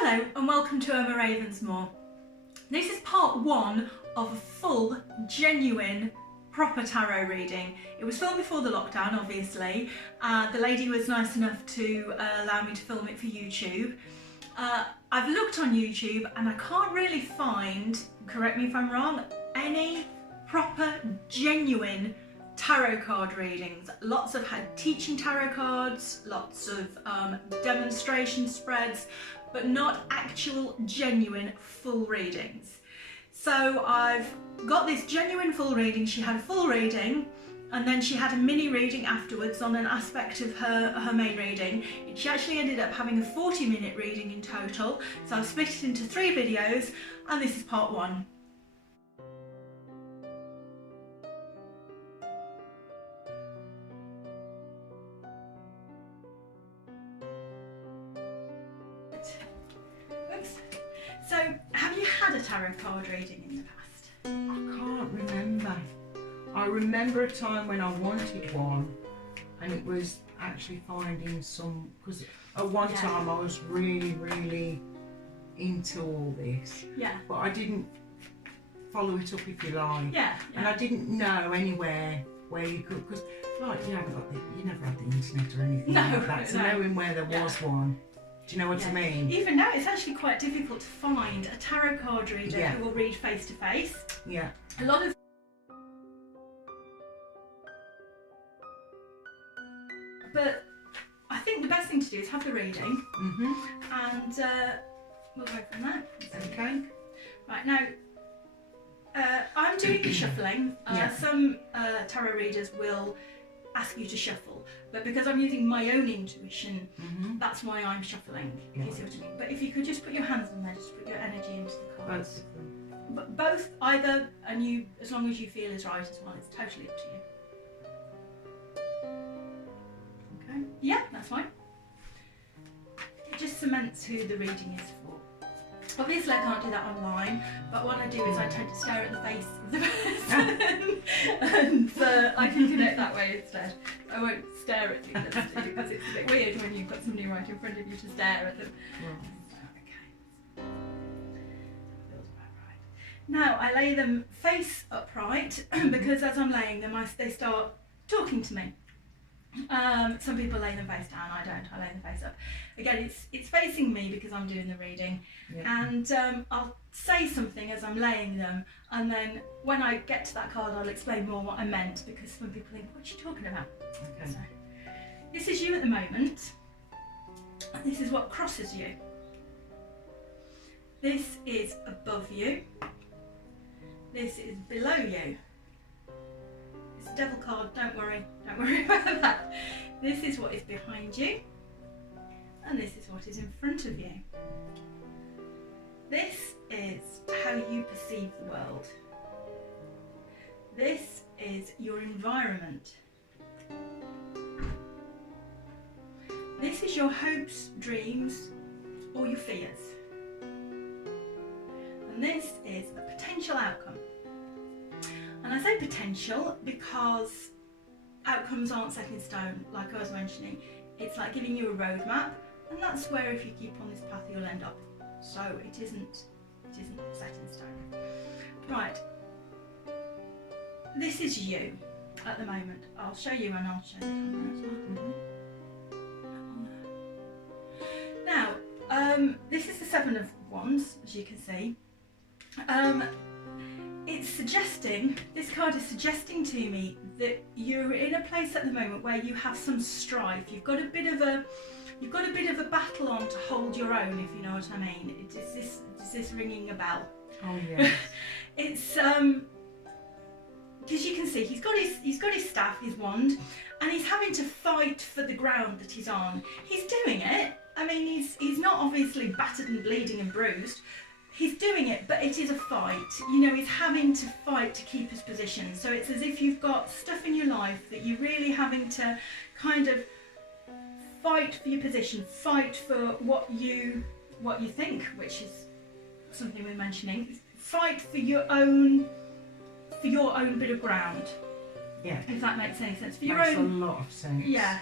Hello and welcome to Ravensmoor. This is part one of a full, genuine, proper tarot reading. It was filmed before the lockdown, obviously. The lady was nice enough to allow me to film it for YouTube. I've looked on YouTube and I can't really find, correct me if I'm wrong, any proper, genuine tarot card readings. Lots of teaching tarot cards, lots of demonstration spreads, but not actual genuine full readings. So I've got this genuine full reading. She had a full reading and then she had a mini reading afterwards on an aspect of her main reading. She actually ended up having a 40-minute reading in total. So I've split it into 3 videos and this is part 1. So, have you had a tarot card reading in the past? I can't remember. I remember a time when I wanted one and it was actually finding some, because at one time I was really into all this. Yeah. But I didn't follow it up, if you like. Yeah. And I didn't know anywhere where you could, because like you never had the internet or anything like that. So knowing where there was one. Do you know what I mean? Even now, it's actually quite difficult to find a tarot card reader who will read face to face. Yeah. A lot of. But I think the best thing to do is have the reading, and we'll go from there. Okay. Right now, I'm doing the shuffling. Some tarot readers will ask you to shuffle, but because I'm using my own intuition, that's why I'm shuffling, if you see what I mean. But if you could just put your hands on there, just put your energy into the cards. Both, either, and you, as long as you feel is right as well, it's totally up to you. Okay, yeah, that's fine. It just cements who the reading is for. Obviously I can't do that online, but what I do is I tend to stare at the face of the person and I can connect that way instead. I won't stare at you because it's a bit weird when you've got somebody right in front of you to stare at them. Okay. Feels about right. Now I lay them face upright because as I'm laying them they start talking to me. Some people lay them face down, I don't, I lay them face up. Again, it's facing me because I'm doing the reading, and I'll say something as I'm laying them, and then when I get to that card I'll explain more what I meant, because some people think, what's she talking about? Okay. So, this is you at the moment, and this is what crosses you. This is above you, this is below you. It's a devil card, don't worry about that. This is what is behind you, and this is what is in front of you. This is how you perceive the world. This is your environment. This is your hopes, dreams, or your fears. And this is a potential outcome. And I say potential because outcomes aren't set in stone, like I was mentioning. It's like giving you a roadmap, and that's where if you keep on this path you'll end up. So it isn't set in stone. Right. This is you at the moment. I'll show you and I'll show the camera as well. Now, this is the 7 of Wands, as you can see. It's suggesting, this card is suggesting to me that you're in a place at the moment where you have some strife. You've got a bit of a battle on to hold your own, if you know what I mean. Is this ringing a bell? Oh yeah. It's because you can see he's got his staff, his wand, and he's having to fight for the ground that he's on. He's doing it. I mean, he's not obviously battered and bleeding and bruised. He's doing it, but it is a fight. You know, he's having to fight to keep his position. So it's as if you've got stuff in your life that you're really having to kind of fight for your position, fight for what you think, which is something we're mentioning. Fight for your own bit of ground. Yeah. If that makes any sense. For your own. Makes a lot of sense. Yeah.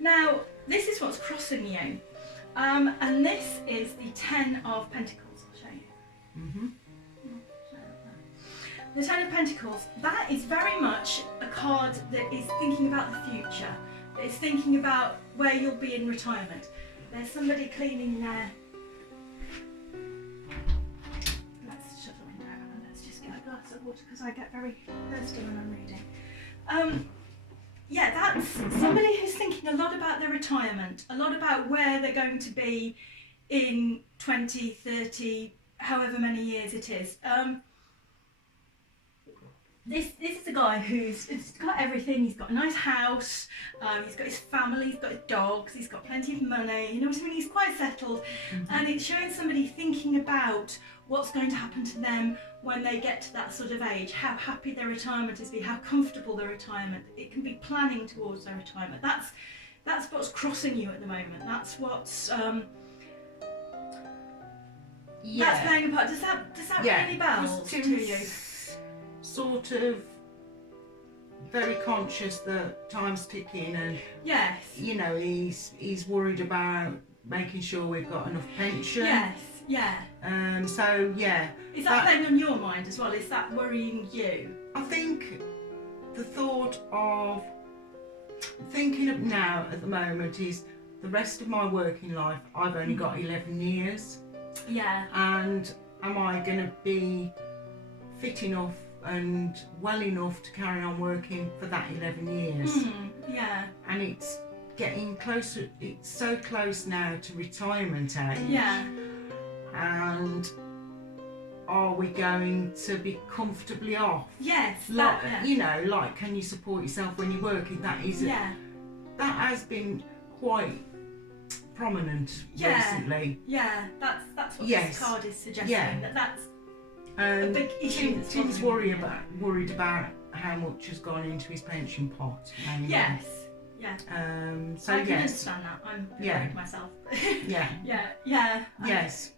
Now, this is what's crossing you. And this is the Ten of Pentacles. I'll show you. Mm-hmm. The Ten of Pentacles, that is very much a card that is thinking about the future. That is thinking about where you'll be in retirement. There's somebody cleaning there. Let's shut the window and let's just get a glass of water because I get very thirsty when I'm reading. Yeah, that's somebody who's thinking a lot about their retirement, a lot about where they're going to be in 20, 30, however many years it is. This is a guy who's got everything. He's got a nice house, he's got his family, he's got his dogs, he's got plenty of money, you know what I mean? He's quite settled. Mm-hmm. And it's showing somebody thinking about what's going to happen to them when they get to that sort of age, how happy their retirement is, how comfortable their retirement. It can be planning towards their retirement. That's what's crossing you at the moment. That's what's that's playing a part. Does that ring any bells to you? Sort of very conscious that time's ticking, and yes, you know, he's worried about making sure we've got enough pension. Yes, yeah. So yeah. Is that playing on your mind as well? Is that worrying you? I think the thought of thinking of now at the moment is the rest of my working life. I've only got 11 years. Yeah. And am I going to be fit enough and well enough to carry on working for that 11 years? Yeah. And it's getting closer, it's so close now to retirement age. Yeah. And are we going to be comfortably off? Yes. Like, you know, like, can you support yourself when you're working? That has been quite prominent recently. Yeah, that's what this card is suggesting. Yeah. That's a big issue. Tim's worried about how much has gone into his pension pot. Yes. Yeah. So I can understand that. I'm worried myself. Yeah. Yeah. Yes.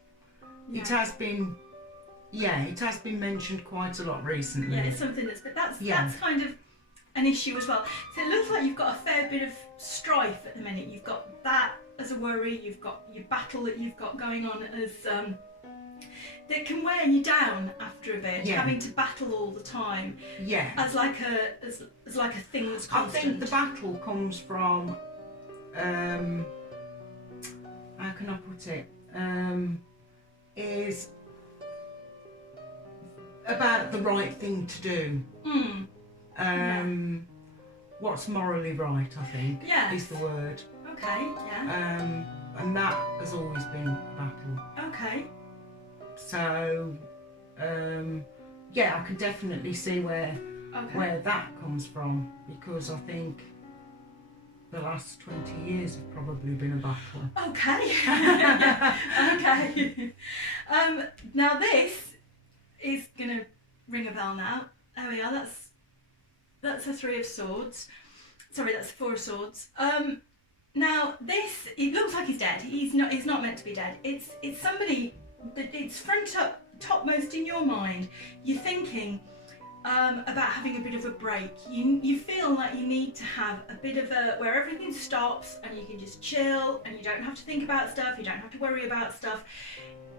It has been. Yeah, it has been mentioned quite a lot recently. Yeah, it's something that's kind of an issue as well. So it looks like you've got a fair bit of strife at the minute. You've got that as a worry. You've got your battle that you've got going on as that can wear you down after a bit. Yeah. Having to battle all the time. Yeah. As like a thing that's constant. I think the battle comes from how can I put it? Is about the right thing to do. What's morally right, I think, is the word. Okay, yeah. And that has always been a battle. Okay. So, I can definitely see where that comes from, because I think the last 20 years have probably been a battle. Okay. Okay. Now this is going to ring a bell now. There we are, that's a 3 of swords. Sorry, that's 4 of swords. Now this, it looks like he's dead. He's not meant to be dead. It's somebody that it's topmost in your mind. You're thinking about having a bit of a break. You feel like you need to have a bit of where everything stops and you can just chill and you don't have to think about stuff, you don't have to worry about stuff.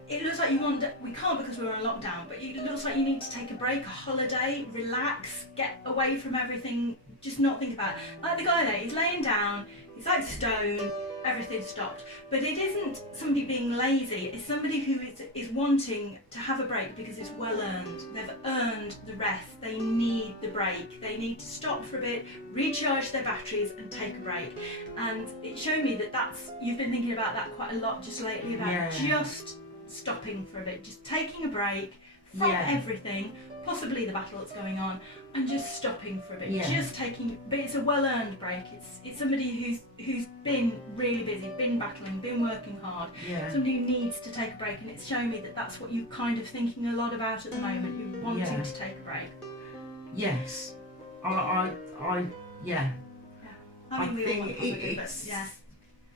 It looks like we can't because we're on lockdown, but it looks like you need to take a break, a holiday, relax, get away from everything, just not think about it. Like the guy there, he's laying down, he's like stone, everything stopped. But it isn't somebody being lazy, it's somebody who is wanting to have a break because it's well earned. They've earned the rest, they need the break, they need to stop for a bit, recharge their batteries and take a break. And it showed me you've been thinking about that quite a lot just lately, about just stopping for a bit, just taking a break from everything, possibly the battle that's going on, and just stopping for a bit, just taking. But it's a well-earned break. It's somebody who's been really busy, been battling, been working hard. Somebody who needs to take a break, and it's showing me that that's what you're kind of thinking a lot about at the moment. You're wanting to take a break. Yes, I think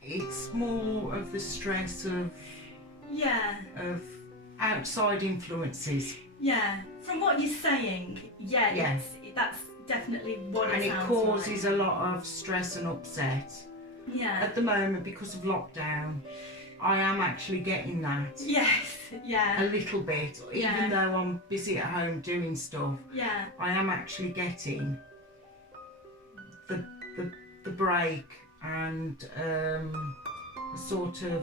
it's more of the stress of outside influences. Yeah, from what you're saying, that's definitely what it sounds like. And it causes a lot of stress and upset. Yeah. At the moment because of lockdown. I am actually getting that. Yes, yeah. A little bit, even though I'm busy at home doing stuff. Yeah. I am actually getting the break and a sort of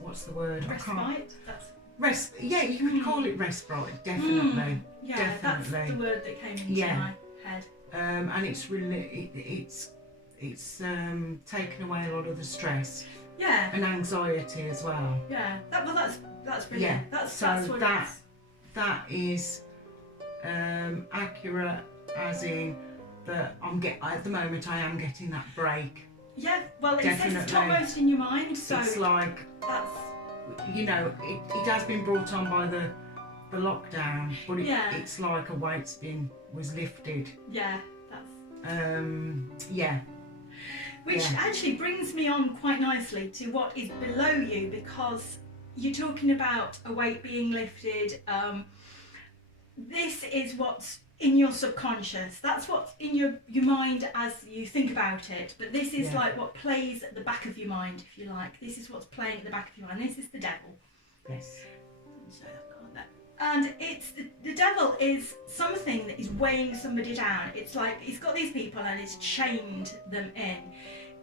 what's the word? Respite. Yeah, you could call it respite. Definitely. Yeah, definitely. that's the word that came into my head. And it's really it's taken away a lot of the stress. Yeah. And anxiety as well. Yeah. That's brilliant. Yeah. That's what that is accurate, as in that at the moment I am getting that break. Yeah. Well, it Definitely. says topmost in your mind, so it's like that's. It has been brought on by the lockdown, but it's like a weight's was lifted. Yeah. That's. Yeah. Which actually brings me on quite nicely to what is below you, because you're talking about a weight being lifted. This is what's in your subconscious. That's what's in your mind as you think about it. But this is like what plays at the back of your mind, if you like. This is what's playing at the back of your mind. This is the devil. Yes. So I've got that. And it's the devil is something that is weighing somebody down. It's like it's got these people and it's chained them in.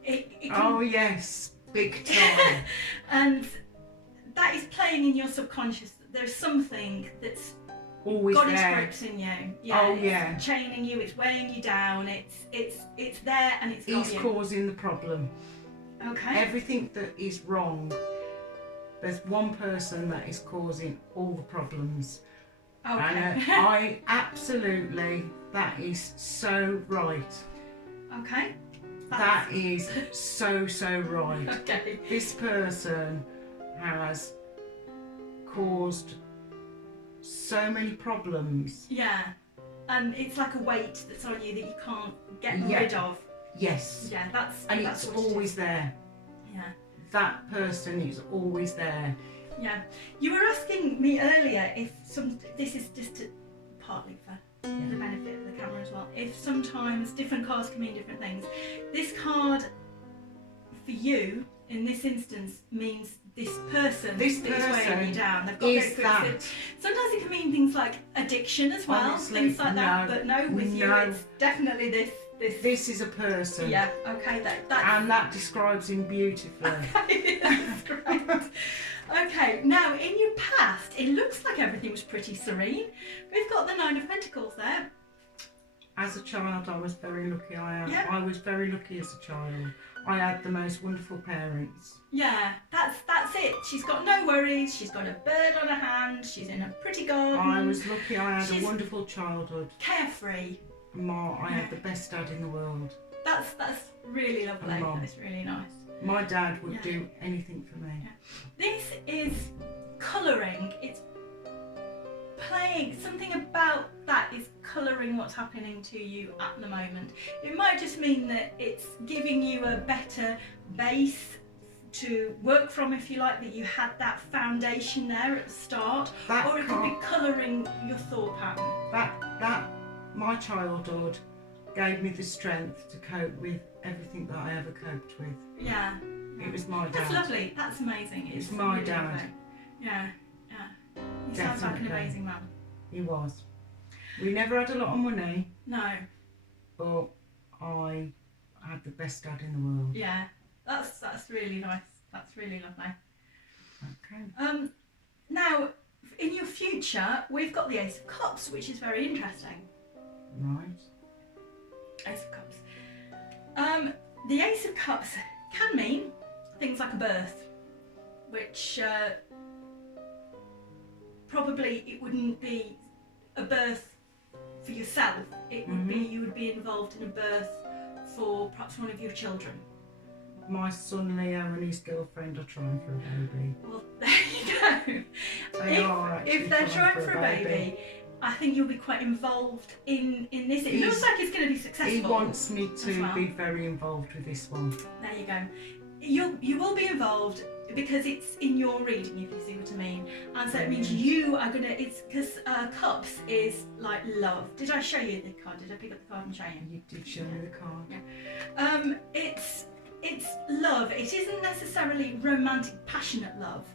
It can, oh yes, big time. And that is playing in your subconscious. There's something that's always got there. its grips in you. Yeah, oh it's yeah. chaining you. It's weighing you down. It's there and it's got He's you. causing the problem. Okay. Everything that is wrong. There's one person that is causing all the problems. Okay. And I absolutely, that is so right. Okay. That is so right. Okay. This person has caused so many problems. Yeah. And it's like a weight that's on you that you can't get rid of. Yes. Yeah, that's it's what always there. Yeah. That person is always there. Yeah. You were asking me earlier if this is just partly for the benefit of the camera as well, if sometimes different cards can mean different things. This card for you in this instance means this person that is weighing you down. They've got is no that. grips. Sometimes it can mean things like addiction as well, Honestly, things like that. no, But no, with you it's definitely this. This is a person. Yeah. Okay. And that describes him beautifully. Okay, that's great. Okay, now in your past, it looks like everything was pretty serene. We've got the Nine of Pentacles there. As a child, I was very lucky. Yeah. I was very lucky as a child. I had the most wonderful parents. Yeah, that's it. She's got no worries. She's got a bird on her hand. She's in a pretty garden. I was lucky. I had a wonderful childhood. Carefree. I had the best dad in the world. That's really lovely. That's really nice. My dad would do anything for me. Yeah. This is colouring. It's playing. Something about that is colouring what's happening to you at the moment. It might just mean that it's giving you a better base to work from, if you like, that you had that foundation there at the start. Or it could be colouring your thought pattern. That my childhood gave me the strength to cope with everything that I ever coped with. Yeah. It was my dad. That's lovely. That's amazing. It's my really dad. lovely. Yeah. He sounds like an amazing man. He was. We never had a lot of money. No. But I had the best dad in the world. Yeah. That's really nice. That's really lovely. Okay. Now, in your future, we've got the Ace of Cups, which is very interesting. Right. Ace of Cups. The Ace of Cups can mean things like a birth, which probably it wouldn't be a birth for yourself. It would be you would be involved in a birth for perhaps one of your children. My son Leo and his girlfriend are trying for a baby. Well, there you go. They are actually if they're trying for a baby, I think you'll be quite involved in this. It looks like it's going to be successful. He wants me to be very involved with this one. There you go. You will be involved because it's in your reading, if you see what I mean. And so it means you are going to, it's because Cups is like love. Did I show you the card? Did I pick up the card and show you? You did show me the card. Yeah. It's it's love. It isn't necessarily romantic, passionate love.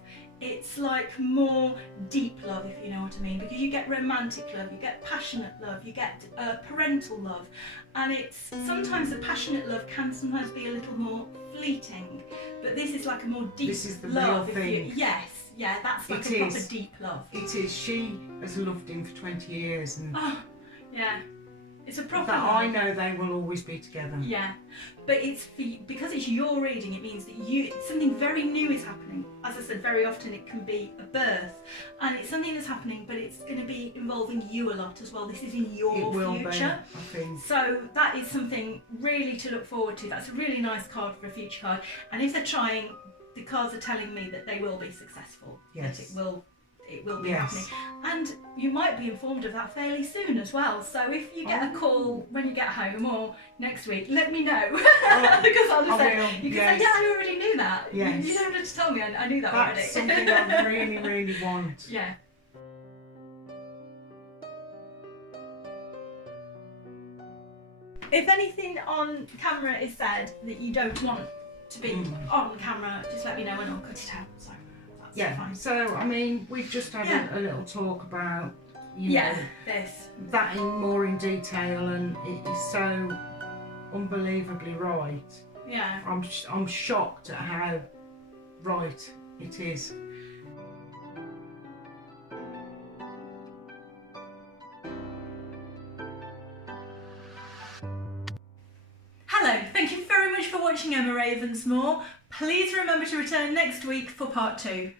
It's like more deep love, if you know what I mean, because you get romantic love, you get passionate love, you get parental love, and it's sometimes the passionate love can sometimes be a little more fleeting, but this is like a more deep This is the love. real thing. Yes, yeah, that's like It a proper is. deep love. It is. She has loved him for 20 years, and Oh, yeah, it's a proper that love. I know they will always be together. Yeah, but it's because it's your reading. It means that something very new is happening. As I said, very often it can be a birth, and it's something that's happening, but it's going to be involving you a lot as well. This is in your It will future. be, I think. So that is something really to look forward to. That's a really nice card for a future card. And if they're trying, the cards are telling me that they will be successful. Yes. That it will be Yes. happening. And you might be informed of that fairly soon as well. So if you get a call when you get home or next week, let me know. Because I'll just say, will, you can yes. say, yeah, I already knew that. Yes. You don't have to tell me, I knew that That's already. something I really, really want. Yeah. If anything on camera is said that you don't want to be on camera, just let me know and I'll cut it out. So that's Yeah. fine. So I mean, we've just had Yeah. a little talk about you Yeah, know, this. that in more in detail, and it is so unbelievably right. Yeah. I'm shocked at how right it is. Hello, thank you very much for watching Emma Ravensmoor. Please remember to return next week for part 2.